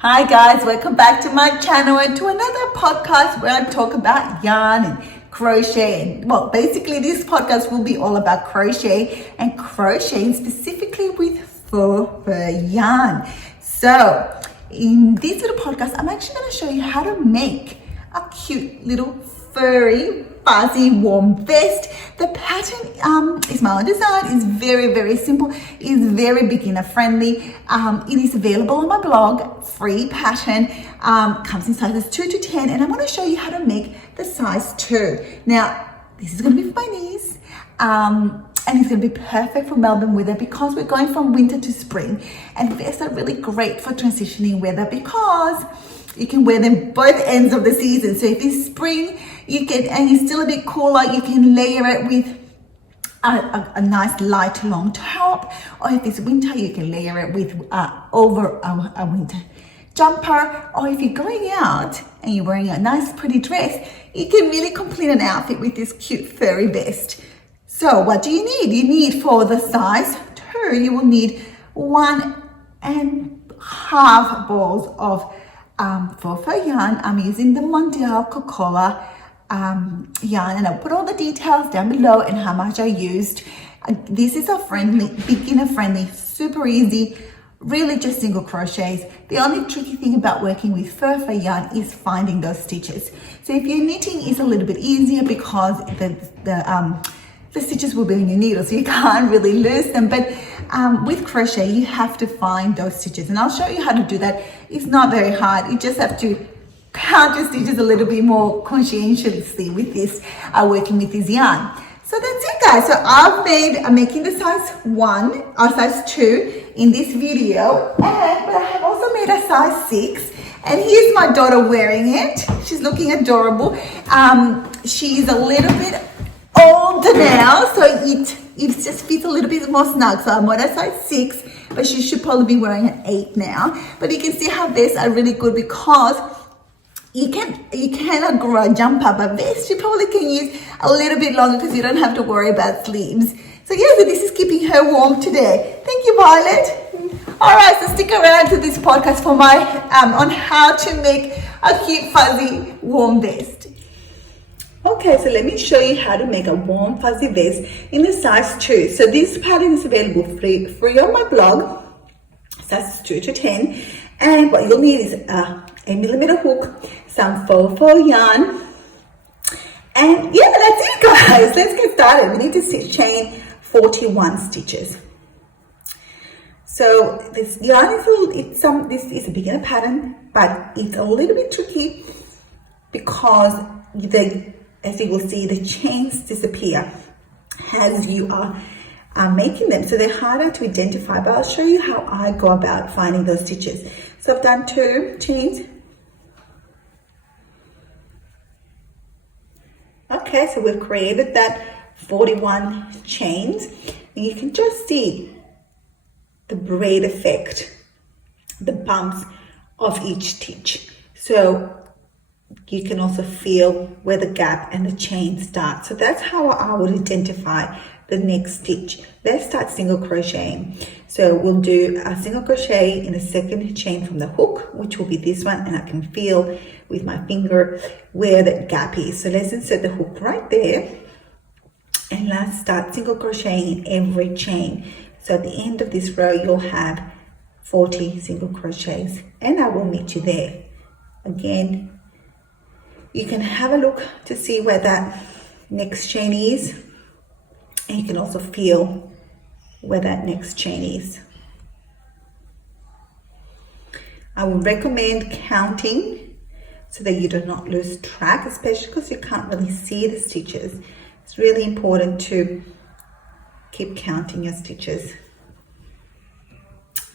Hi guys, welcome back to my channel and to another podcast where I talk about yarn and crochet. Well, basically this podcast will be all about crochet and crocheting specifically with faux fur yarn. So in this little podcast, I'm actually going to show you how to make a cute little furry fuzzy warm vest. The pattern is my own design. It's very simple. It's very beginner friendly. It is available on my blog, free pattern. Comes in sizes 2 to 10, and I'm going to show you how to make the size 2. Now this is going to be for my niece, and it's going to be perfect for Melbourne weather because we're going from winter to spring, and vests are really great for transitioning weather because you can wear them both ends of the season. So if it's spring, you can, and it's still a bit cooler, you can layer it with a nice light long top, or if it's winter, you can layer it with over a winter jumper. Or if you're going out and you're wearing a nice pretty dress, you can really complete an outfit with this cute furry vest. So what do you need? You need, for the size 2, you will need 1.5 balls of faux fur yarn. I'm using the Mondial Coccola yarn, and I'll put all the details down below and how much I used. This is a beginner friendly, super easy, really just single crochets. The only tricky thing about working with faux fur yarn is finding those stitches. So if you're knitting, it's a little bit easier because the stitches will be in your needle, so you can't really lose them. But with crochet, you have to find those stitches, and I'll show you how to do that. It's not very hard. You just have to count your stitches a little bit more conscientiously with this, working with this yarn. So that's it, guys. So I'm making the size 1 or size 2 in this video, but I have also made a size 6. And here's my daughter wearing it. She's looking adorable. She's a little bit older now, so it just fits a little bit more snug. So I'm on a size 6, but she should probably be wearing an 8 now. But you can see how vests are really good because you cannot grow a jumper, but vest you probably can use a little bit longer because you don't have to worry about sleeves. So yeah, so this is keeping her warm today. Thank you, Violet. All right, so stick around to this podcast for my on how to make a cute fuzzy warm vest. Okay, so let me show you how to make a warm fuzzy vest in the size 2. So this pattern is available free on my blog, sizes 2 to 10. And what you'll need is a 8mm hook, some faux fur yarn, and yeah, that's it, guys. Let's get started. We need to chain 41 stitches. So this yarn is this is a beginner pattern, but it's a little bit tricky because as you will see, the chains disappear as you are making them, so they're harder to identify, but I'll show you how I go about finding those stitches. So I've done 2 chains. Okay, so we've created that 41 chains, and you can just see the braid effect, the bumps of each stitch. So you can also feel where the gap and the chain start. So that's how I would identify the next stitch. Let's start single crocheting. So we'll do a single crochet in the second chain from the hook, which will be this one, and I can feel with my finger where the gap is. So let's insert the hook right there, and let's start single crocheting in every chain. So at the end of this row, you'll have 40 single crochets, and I will meet you there. Again, you can have a look to see where that next chain is, and you can also feel where that next chain is. I would recommend counting so that you do not lose track, especially because you can't really see the stitches. It's really important to keep counting your stitches.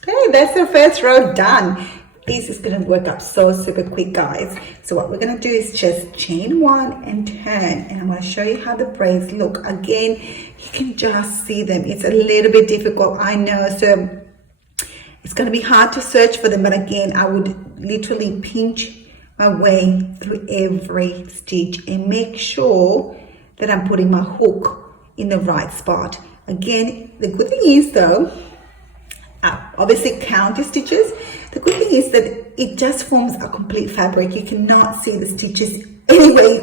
Okay, that's the first row done. This is going to work up so super quick, guys. So what we're going to do is just chain 1 and turn, and I'm going to show you how the braids look. Again, you can just see them. It's a little bit difficult, I know, so it's going to be hard to search for them, but again, I would literally pinch my way through every stitch and make sure that I'm putting my hook in the right spot. Again, the good thing is though, obviously count your stitches The good thing is that it just forms a complete fabric. You cannot see the stitches anyway.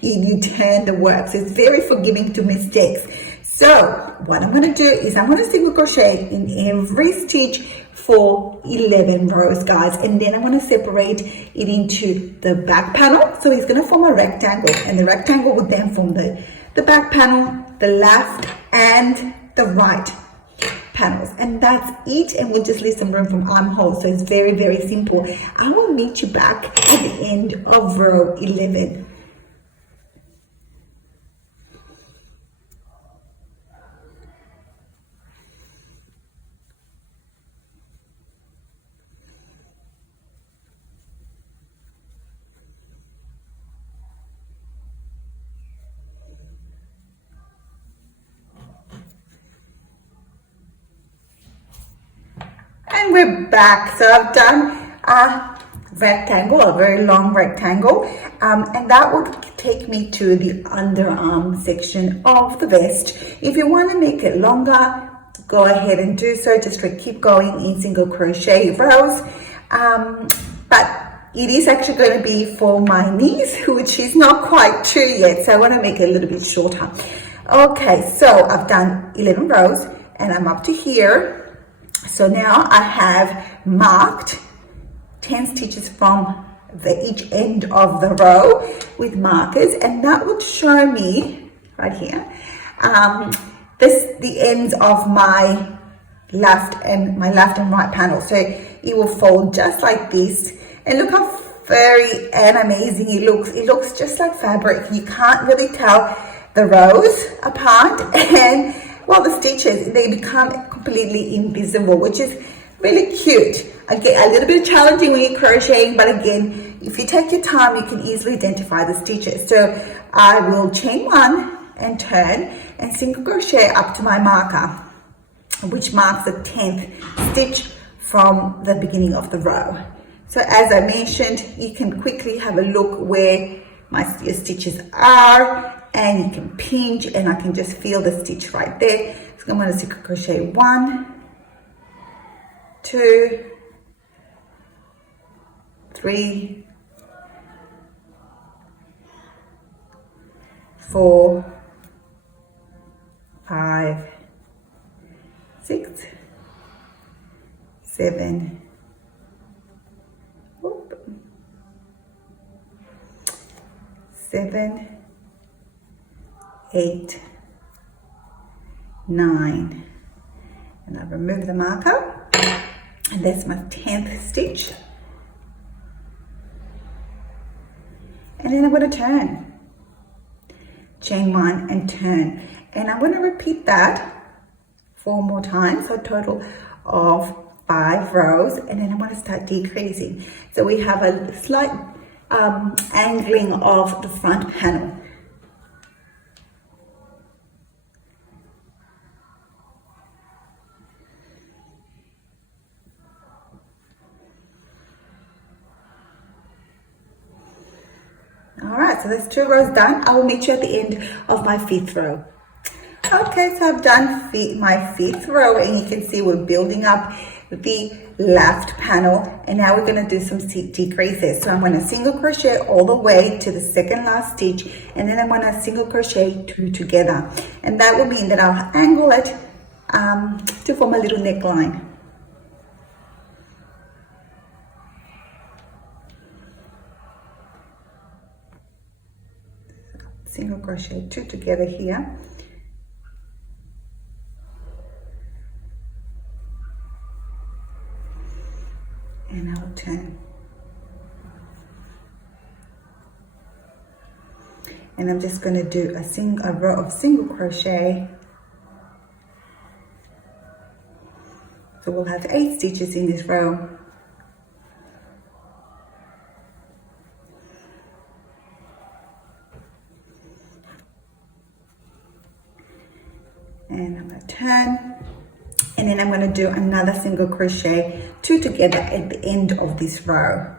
You turn the work, so it's very forgiving to mistakes. So what I'm going to do is I'm going to single crochet in every stitch for 11 rows, guys, and then I'm going to separate it into the back panel. So it's going to form a rectangle, and the rectangle would then form the back panel, the left and the right panels, and that's it. And we'll just leave some room from armholes, so it's very, very simple. I will meet you back at the end of row 11. And we're back. So I've done a rectangle, a very long rectangle, and that would take me to the underarm section of the vest. If you want to make it longer, go ahead and do so. Just keep going in single crochet rows, but it is actually going to be for my knees, which is not quite true yet, so I want to make it a little bit shorter. Okay, so I've done 11 rows and I'm up to here. So now I have marked 10 stitches from each end of the row with markers, and that would show me right here the ends of my left and right panel. So it will fold just like this, and look how furry and amazing it looks. It looks just like fabric. You can't really tell the rows apart, and well, the stitches, they become completely invisible, which is really cute. Again, a little bit challenging when you're crocheting, but again, if you take your time, you can easily identify the stitches. So I will chain one and turn and single crochet up to my marker, which marks the 10th stitch from the beginning of the row. So as I mentioned, you can quickly have a look where your stitches are, and you can pinch, and I can just feel the stitch right there. So I'm going to single crochet 1, 2, 3, 4, 5, 6, 7, 8, 9, and I've removed the marker, and that's my 10th stitch. And then I'm going to turn, chain one and turn, and I'm going to repeat that 4 more times, so a total of 5 rows, and then I'm going to start decreasing. So we have a slight angling of the front panel. Alright, so that's 2 rows done. I will meet you at the end of my 5th row. Okay, so I've done my 5th row, and you can see we're building up the left panel, and now we're going to do some decreases. So I'm going to single crochet all the way to the second last stitch, and then I'm going to single crochet 2 together, and that will mean that I'll angle it to form a little neckline. Single crochet 2 together here, and I'll turn, and I'm just going to do a row of single crochet. So we'll have 8 stitches in this row. And I'm going to turn, and then I'm going to do another single crochet 2 together at the end of this row.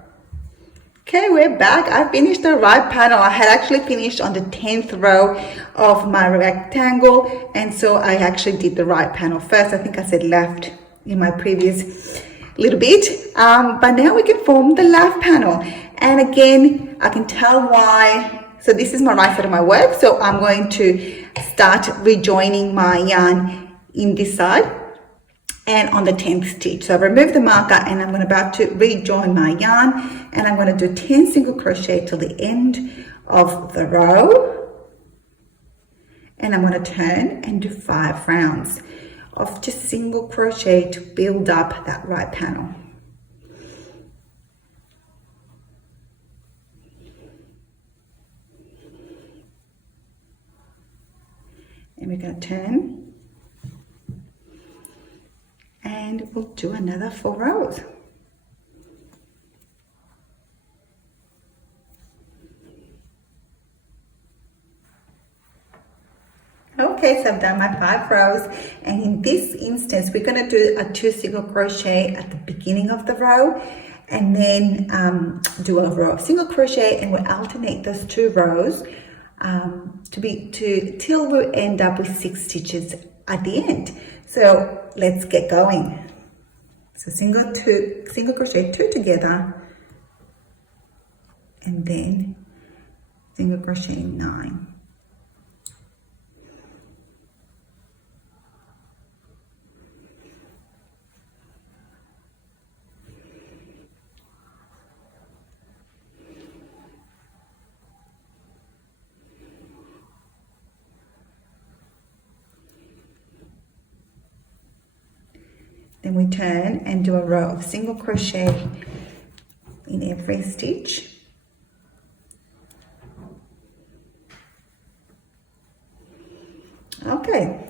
Okay, we're back. I finished the right panel. I had actually finished on the 10th row of my rectangle, and so I actually did the right panel first. I think I said left in my previous a little bit, but now we can form the left panel. And again, I can tell why. So this is my right side of my work, so I'm going to start rejoining my yarn in this side and on the 10th stitch. So I've removed the marker and I'm about to rejoin my yarn, and I'm going to do 10 single crochet till the end of the row, and I'm going to turn and do 5 rounds of just single crochet to build up that right panel. And we're going to turn and we'll do another 4 rows. Okay, so I've done my 5 rows, and in this instance we're going to do a 2 single crochet at the beginning of the row, and then do a row of single crochet, and we'll alternate those 2 rows till we end up with 6 stitches at the end. So let's get going. So single crochet 2 together, and then single crochet 9. Then we turn and do a row of single crochet in every stitch. Okay,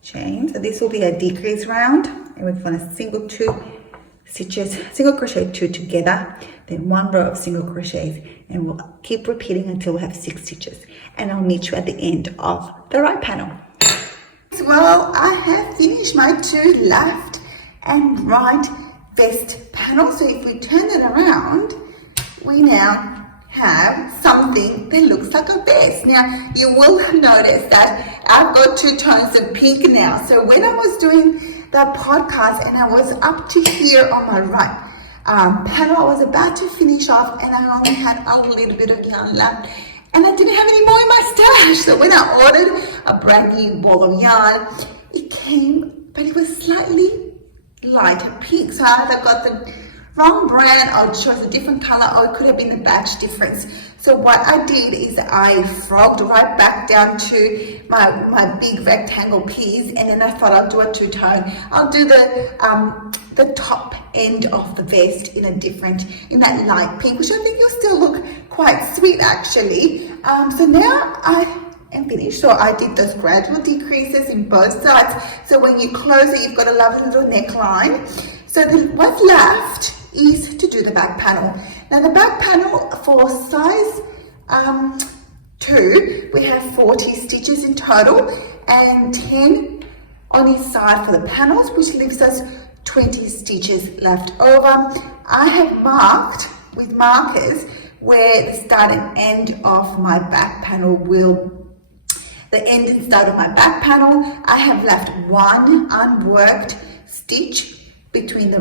chain. So this will be a decrease round, and we're going to single crochet 2 together, then 1 row of single crochets, and we'll keep repeating until we have 6 stitches. And I'll meet you at the end of the right panel. Well, I have finished my 2 left and right vest panels. So if we turn it around, we now have something that looks like a vest. Now, you will notice that I've got 2 tones of pink now. So when I was doing the podcast and I was up to here on my right panel, I was about to finish off, and I only had a little bit of yarn left. And I didn't have any more in my stash. So when I ordered a brand new ball of yarn, it came, but it was slightly lighter pink. So I either got the wrong brand, or it chose a different color, or it could have been the batch difference. So what I did is I frogged right back down to my big rectangle piece, and then I thought I'll do a 2-tone. I'll do the top end of the vest in that light pink, which I think will still look quite sweet actually. So now I am finished. So I did those gradual decreases in both sides. So when you close it, you've got a lovely little neckline. So what's left is to do the back panel. Now the back panel for size 2, we have 40 stitches in total, and 10 on each side for the panels, which leaves us 20 stitches left over. I have marked with markers where the start and end of my back panel the end and start of my back panel. I have left 1 unworked stitch between the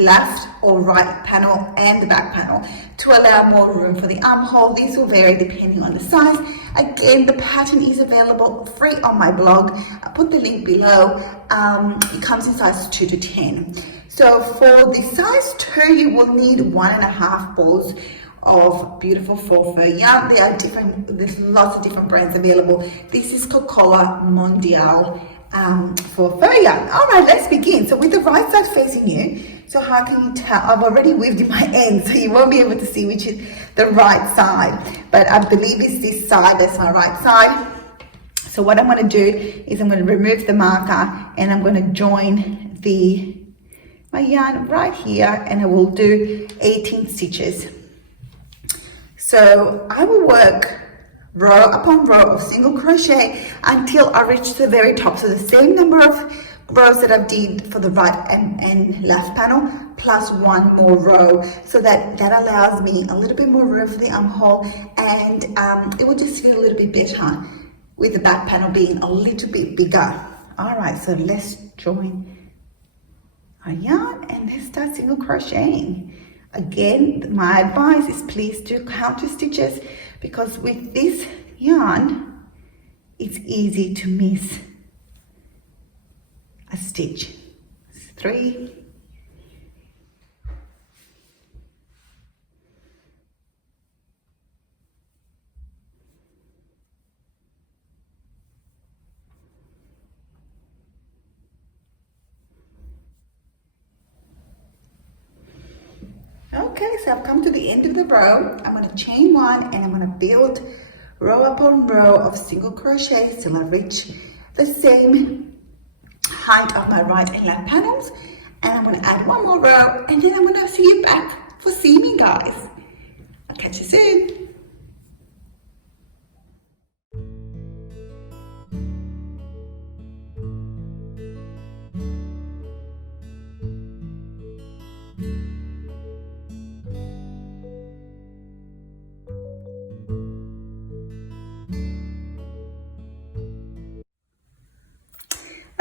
left or right panel and the back panel to allow more room for the armhole. These will vary depending on the size. Again, the pattern is available free on my blog. I put the link below. It comes in size 2 to 10. So for the size 2, you will need 1.5 balls of beautiful faux fur yarn. There's lots of different brands available. This is Coccola Mondial for fur yarn. All right, let's begin. So with the right side facing you, so how can you tell? I've already weaved in my end, so you won't be able to see which is the right side, but I believe it's this side. That's my right side. So what I'm going to do is I'm going to remove the marker, and I'm going to join my yarn right here, and I will do 18 stitches. So I will work row upon row of single crochet until I reach the very top. So the same number of rows that I did for the right and left panel, plus 1 more row. So that allows me a little bit more room for the armhole, and it will just feel a little bit better with the back panel being a little bit bigger. All right, so let's join our yarn and then start single crocheting. Again, my advice is please do counter stitches, because with this yarn it's easy to miss a stitch. 3, okay, so I've come to the end of the row. I'm going to chain 1 and I'm going to build row upon row of single crochets till I reach the same height of my right and left panels, and I'm going to add 1 more row and then I'm going to see you back for seaming, guys. I'll catch you soon.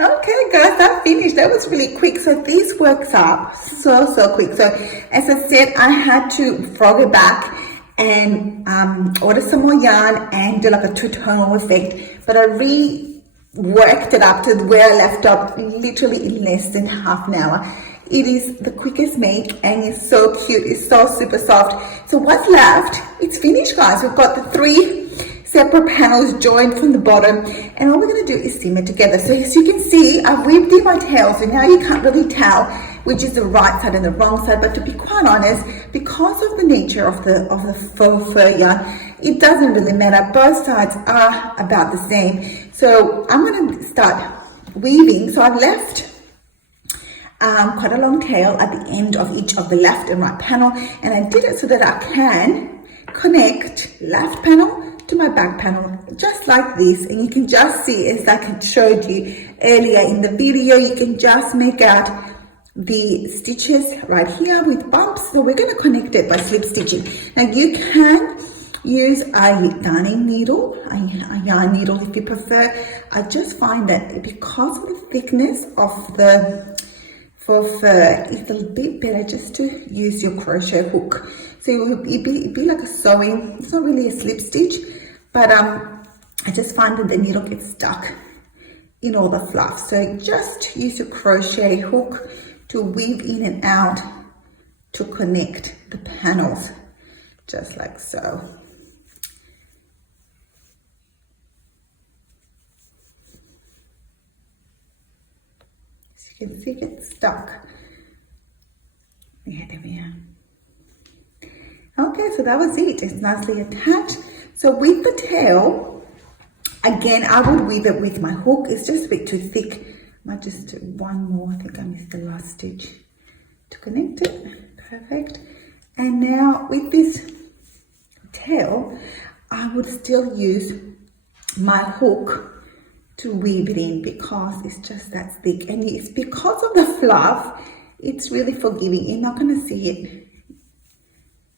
Okay guys, I finished. That was really quick. So this works up so quick. So as I said, I had to frog it back and order some more yarn and do like a two-tone effect, but I reworked it up to where I left off literally in less than half an hour. It is the quickest make and it's so cute. It's so super soft. So what's left? It's finished, guys. We've got the 3 separate panels joined from the bottom, and all we're going to do is seam it together. So as you can see, I've weaved in my tail, so now you can't really tell which is the right side and the wrong side. But to be quite honest, because of the nature of the faux fur yarn, it doesn't really matter. Both sides are about the same. So I'm going to start weaving. So I've left quite a long tail at the end of each of the left and right panel, and I did it so that I can connect left panel to my back panel just like this, and you can just see, as I showed you earlier in the video, you can just make out the stitches right here with bumps. So we're going to connect it by slip stitching. Now you can use a darning needle, a yarn needle if you prefer. I just find that because of the thickness of the faux fur, it's a bit better just to use your crochet hook. So it'd be like a sewing, it's not really a slip stitch, but I just find that the needle gets stuck in all the fluff. So just use your crochet hook to weave in and out to connect the panels, just like so. As you can see, it gets stuck. Yeah, there we are. Okay, so that was it. It's nicely attached. So with the tail, again, I would weave it with my hook. It's just a bit too thick. I might just do 1 more. I think I missed the last stitch to connect it. Perfect. And now with this tail, I would still use my hook to weave it in because it's just that thick. And it's because of the fluff, it's really forgiving. You're not going to see it.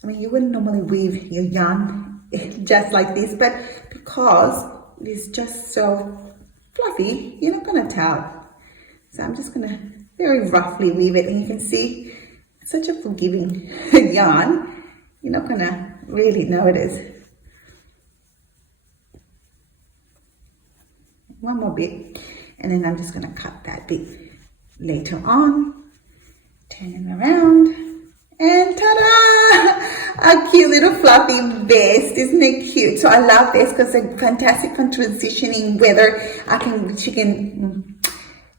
I mean, you wouldn't normally weave your yarn just like this, but because it's just so fluffy, you're not going to tell. So I'm just going to very roughly weave it, and you can see it's such a forgiving yarn, you're not going to really notice. 1 more bit, and then I'm just going to cut that bit later on. Turn it around, and ta-da! A cute little fluffy vest. Isn't it cute? So I love this because it's fantastic for transitioning weather.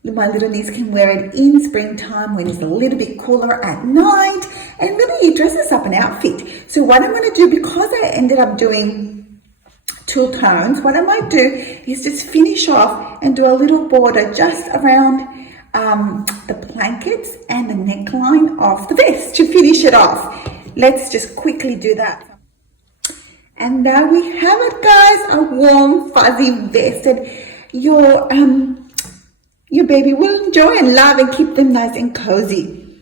My little niece can wear it in springtime when it's a little bit cooler at night, and really it dresses up an outfit. So what I'm going to do, because I ended up doing 2 tones, what I might do is just finish off and do a little border just around the plankets and the neckline of the vest to finish it off. Let's just quickly do that. And there we have it, guys, a warm fuzzy vest that your baby will enjoy and love and keep them nice and cozy.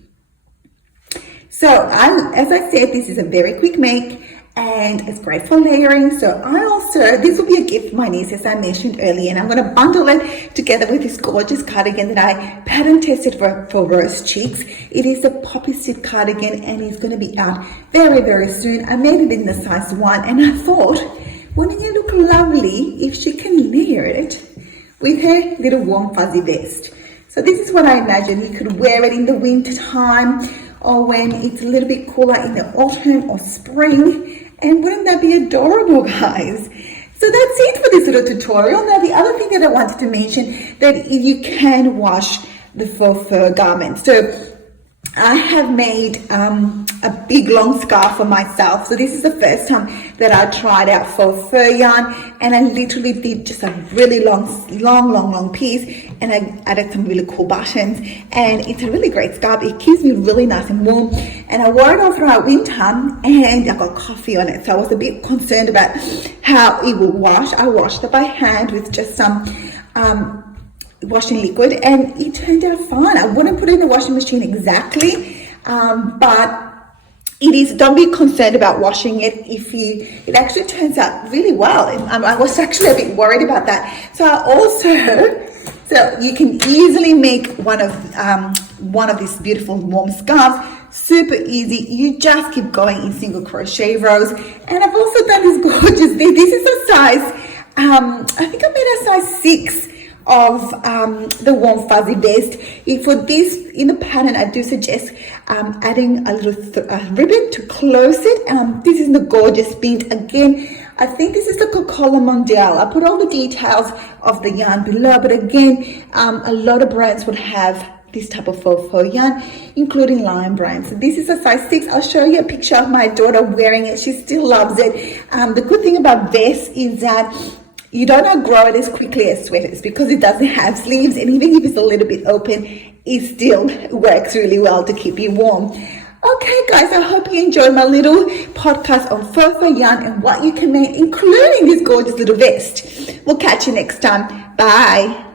So as I said, this is a very quick make, and it's great for layering. So this will be a gift for my niece, as I mentioned earlier, and I'm going to bundle it together with this gorgeous cardigan that I pattern tested for Rose Cheeks. It is a poppy seed cardigan, and it's going to be out very, very soon. I made it in the size 1, and I thought, wouldn't it look lovely if she can layer it with her little warm fuzzy vest? So this is what I imagine. You could wear it in the winter time, or when it's a little bit cooler in the autumn or spring. And wouldn't that be adorable, guys? So that's it for this little tutorial. Now, the other thing that I wanted to mention, that you can wash the faux fur garment. So I have made a big long scarf for myself. So this is the first time that I tried out faux fur yarn, and I literally did just a really long piece, and I added some really cool buttons, and it's a really great scarf. It keeps me really nice and warm, and I wore it all throughout winter, and I got coffee on it, so I was a bit concerned about how it would wash. I washed it by hand with just some washing liquid, and it turned out fine. I wouldn't put it in the washing machine exactly, but it is, don't be concerned about washing it. It actually turns out really well. I was actually a bit worried about that. So you can easily make one of these beautiful warm scarves. Super easy. You just keep going in single crochet rows. And I've also done this gorgeous thing. This is a size, I think I made a size 6 of the warm fuzzy vest. For this, in the pattern, I do suggest adding a little ribbon to close it. This is the gorgeous bint. Again, I think this is the Coccola Mondial. I put all the details of the yarn below, but again, a lot of brands would have this type of faux yarn, including Lion brands. So this is a size 6. I'll show you a picture of my daughter wearing it. She still loves it. The good thing about vests is that you don't outgrow it as quickly as sweaters, because it doesn't have sleeves, and even if it's a little bit open, it still works really well to keep you warm. Okay, guys, I hope you enjoyed my little podcast on faux yarn and what you can make, including this gorgeous little vest. We'll catch you next time. Bye.